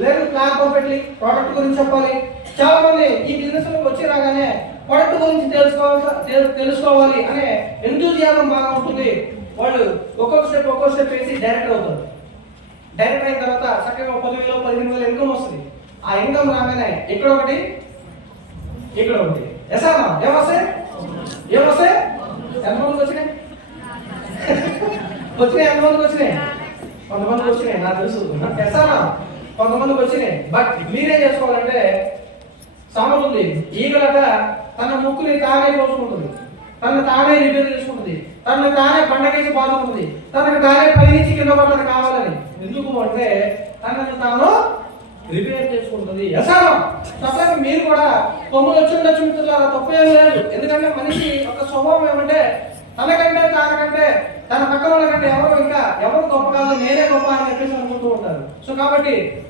లేదు plan perfectly product గురించి చెప్పాలి. చాలా మంది ఈ బిజినెస్ లోకి వచ్చి రాగానే ప్రొడక్ట్ గురించి తెలుసుకోవాలి అనే ఎంతూజియాజం బాగా ఉంటుంది. వాళ్ళు ఒక్కొక్క స్టెప్ వేసి డైరెక్ట్ అవుతారు. డైరెక్ట్ అయిన తర్వాత చక్కగా 10,000 15,000 ఇన్కమ్ వస్తుంది. ఆ ఇన్కమ్ రాగానే ఇక్కడ ఒకటి ఎసానా ఏమొస్తాయి ఎంతమందికి వచ్చినాయి ఎంతమందికి వచ్చినాయి? కొంతమందికి వచ్చినాయి, నాకు తెలుసు. ఎసానా కొంతమందికి వచ్చినాయి. బట్ మీరేం చేసుకోవాలంటే సామెత ఉంది, ఈగలట తన ముక్కుని తానే కోసుకుంటుంది, తనను తానే రిపేర్ చేసుకుంటుంది, తనను తానే పండగేసి బాగుంటుంది, తనకు తానే పైనుంచి కింద పడ్డది కావాలని. ఎందుకు అంటే తనను తాను రిపేర్ చేసుకుంటుంది. అసలు తప్పక మీరు కూడా కొమ్ములు వచ్చి మిత్రులారా తప్పేం లేదు. ఎందుకంటే మనిషి ఒక స్వభావం ఏమంటే తనకంటే తన పక్కన వాళ్ళ కంటే ఎవరు గొప్ప కాదు, నేనే గొప్ప అని చెప్పేసి అనుకుంటూ ఉంటారు. సో కాబట్టి